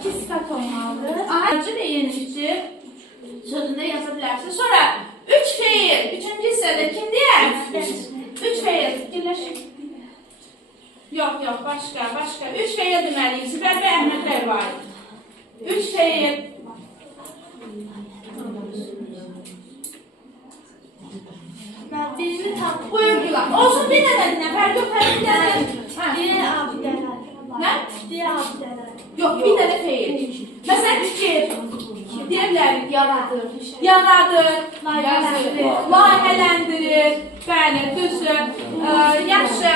İki sifət olmalıdır. Acı ve yenilikçi sözünde yazabilirsiniz. Sonra üç fiil. Üçüncü hissede kim diye? Üç fiil. Birleşik. Yok başka. Üç fiil demeliyiz. Sibel ve Ahmet Bey var. Üç fiil. Birini tam. Buyurdular. Olsun bir tane nefer yok. Bir tane. Biri abideler. Ne? Biri abideler. Yok bir tane fiil. Mesela fikir. Diğerler Yaradır. yaradır, Layihələndirir. bəli, düzdür, yaxşı,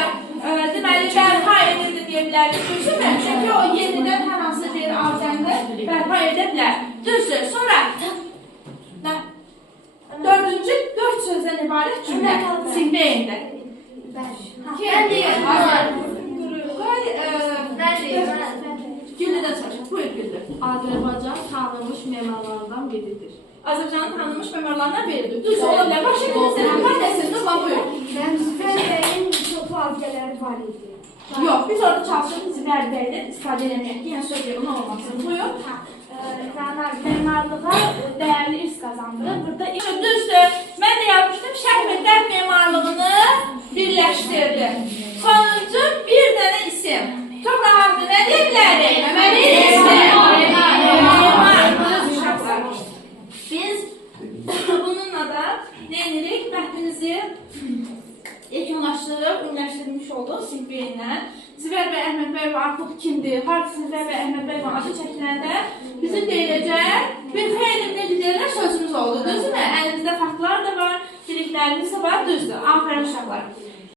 deməli, bərpa edir deyə bilərik, düzdürmü? Çünki o yenidən hər hansı bir abidəni bərpa edə bilər. Düzdür, sonra dördüncü, dörd sözdən ibarət cümlə, sinbeyində. Mən deyirəm. Güllüdən sonra, buyur Güllü. Azərbaycan tanınmış memarlardan biridir. Azərbaycanın tanınmış memarlarından biridir. Düzdür, ola bilər. Başqa bir sənə var desində, buyur. Zibər bəyin çoxlu abidələri var idi. Yok, biz orada çalışırız, Zibər bəydən istifadə eləməyək ki, yəni söz yoxuna olmasın. Buyur. Memarlığa dəyərli irs qazandırır. Burada Düzdür, mən də yazmışdım, şərh və dərb memarlığını birləşdirdi. Sonuncu bir dənə isim. Çox rahatdır, nə deyə bilərik? Məməli isim. Memar. Biz bununla da nə edirik? Mətnimizi yekunlaşdırıb, ünləşdirilmiş olduq sinfiylə. Zibər bəy Əhməd bəy artıq kimdir? Harada Zibər bəy Əhməd bəy adı çəkiləndə bizim deyiləcək bir xeyli necə sözümüz oldu, düzdürmü? Əlimizdə faktlar da var, biliklərimiz də var, düzdür. Aferin uşaqlar.